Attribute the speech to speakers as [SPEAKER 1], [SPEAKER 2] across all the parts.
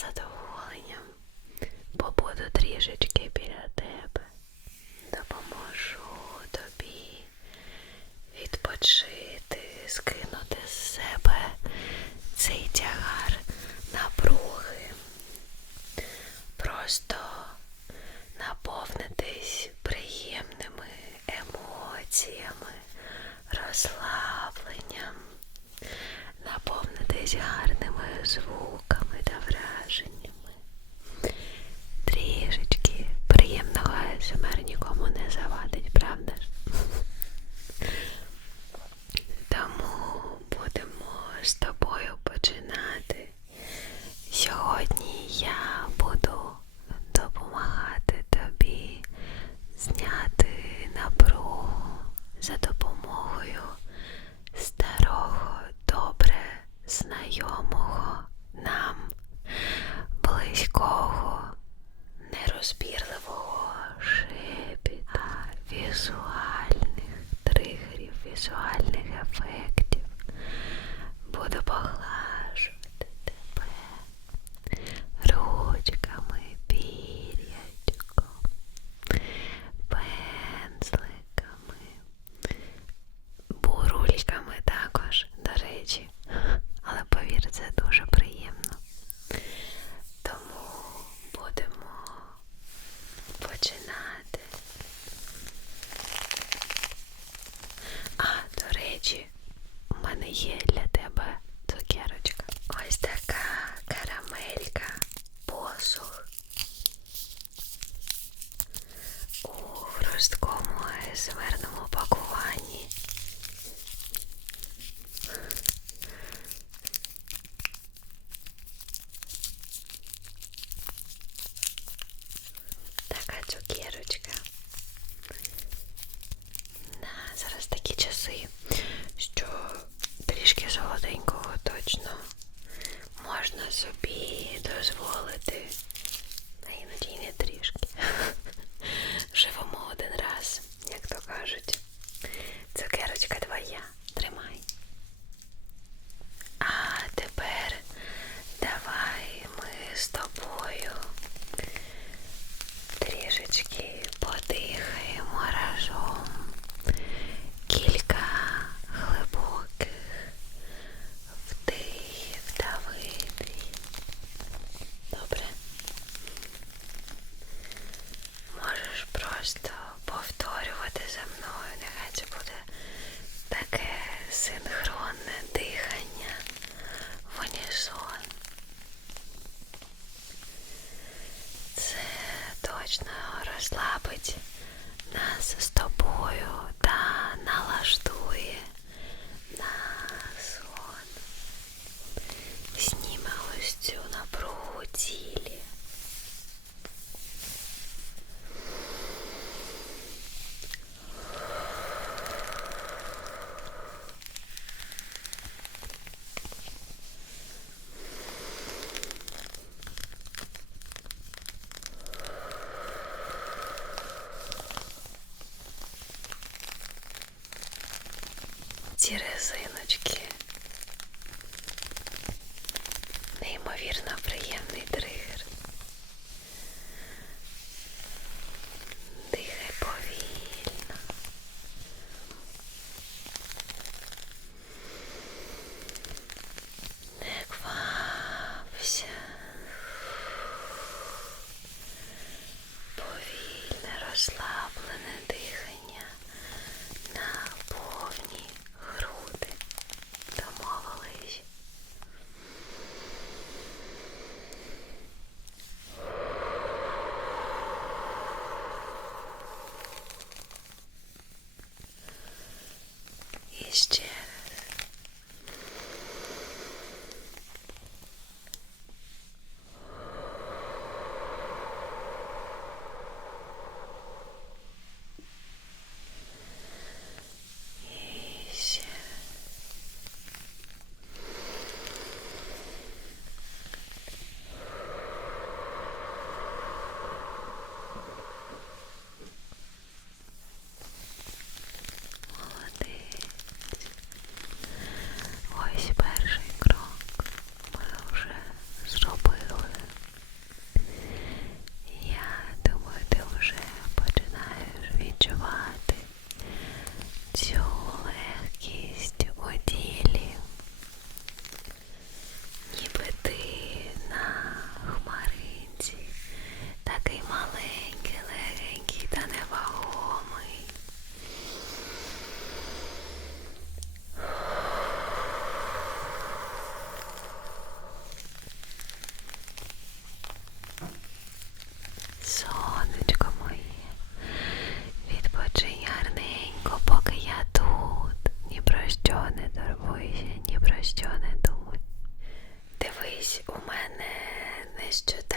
[SPEAKER 1] j'adore. І що не думай. Дивись, у мене нещодавно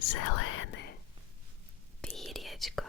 [SPEAKER 1] зелене. Пір'ячко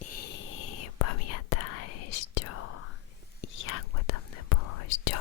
[SPEAKER 1] І пам'ятай, що як би там не було, що